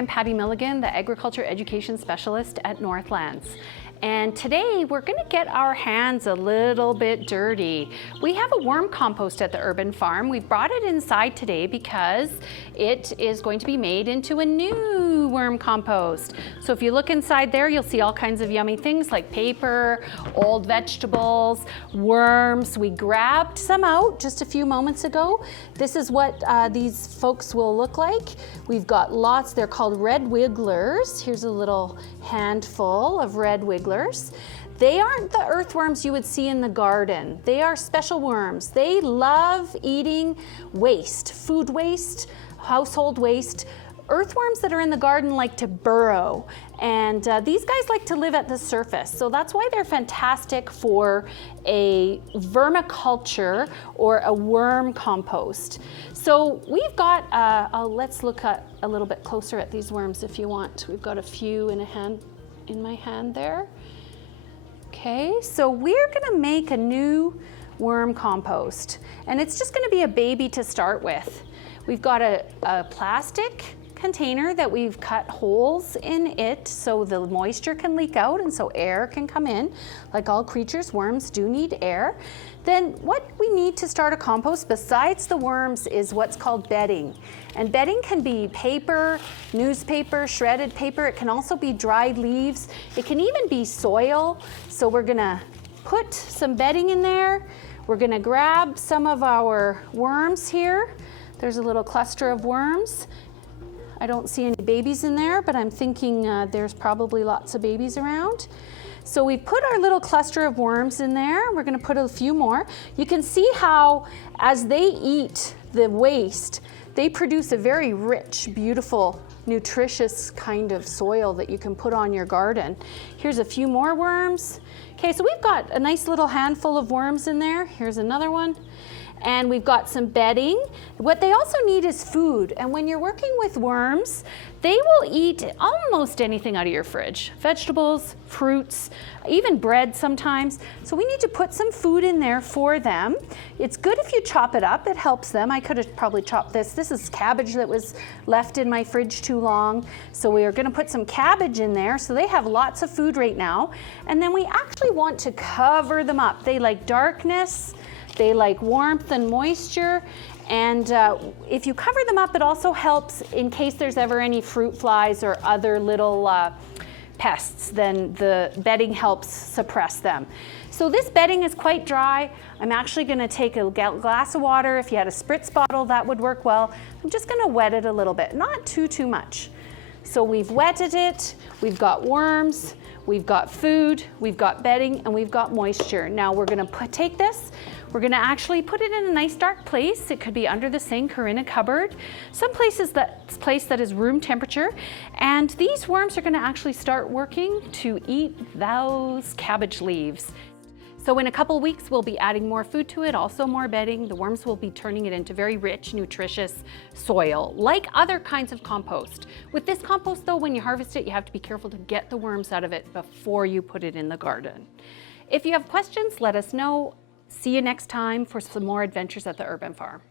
I'm Patty Milligan, the Agriculture Education Specialist at Northlands. And today we're going to get our hands a little bit dirty. We have a worm compost at the urban farm. We've brought it inside today because it is going to be made into a new worm compost. So if you look inside there, you'll see all kinds of yummy things like paper, old vegetables, worms. We grabbed some out just a few moments ago. This is what these folks will look like. We've got lots, they're called red wigglers. Here's a little handful of red wigglers. They aren't the earthworms you would see in the garden. They are special worms. They love eating waste, food waste, household waste. Earthworms that are in the garden like to burrow, and these guys like to live at the surface. So that's why they're fantastic for a vermiculture or a worm compost. So we've got, let's look at a little bit closer at these worms if you want. We've got a few in my hand there. Okay, so we're gonna make a new worm compost, and it's just gonna be a baby to start with. We've got a plastic container that we've cut holes in it so the moisture can leak out and so air can come in. Like all creatures, worms do need air. Then what we need to start a compost besides the worms is what's called bedding. And bedding can be paper, newspaper, shredded paper. It can also be dried leaves. It can even be soil. So we're gonna put some bedding in there. We're gonna grab some of our worms here. There's a little cluster of worms. I don't see any babies in there, but I'm thinking there's probably lots of babies around. So we put our little cluster of worms in there. We're gonna put a few more. You can see how as they eat the waste, they produce a very rich, beautiful, nutritious kind of soil that you can put on your garden. Here's a few more worms. Okay, so we've got a nice little handful of worms in there. Here's another one. And we've got some bedding. What they also need is food. And when you're working with worms, they will eat almost anything out of your fridge. Vegetables, fruits, even bread sometimes. So we need to put some food in there for them. It's good if you chop it up, it helps them. I could have probably chopped this. This is cabbage that was left in my fridge too long. So we are gonna put some cabbage in there. So they have lots of food right now. And then we actually want to cover them up. They like darkness. They like warmth and moisture, and if you cover them up, it also helps in case there's ever any fruit flies or other little pests, then the bedding helps suppress them. So this bedding is quite dry. I'm actually gonna take a glass of water. If you had a spritz bottle, that would work well. I'm just gonna wet it a little bit, not too much. So we've wetted it, we've got worms, we've got food, we've got bedding, and we've got moisture. Now we're gonna take this, we're gonna actually put it in a nice dark place. It could be under the sink or in a cupboard. Some places place that is room temperature. And these worms are gonna actually start working to eat those cabbage leaves. So in a couple weeks, we'll be adding more food to it, also more bedding. The worms will be turning it into very rich, nutritious soil, like other kinds of compost. With this compost though, when you harvest it, you have to be careful to get the worms out of it before you put it in the garden. If you have questions, let us know. See you next time for some more adventures at the urban farm.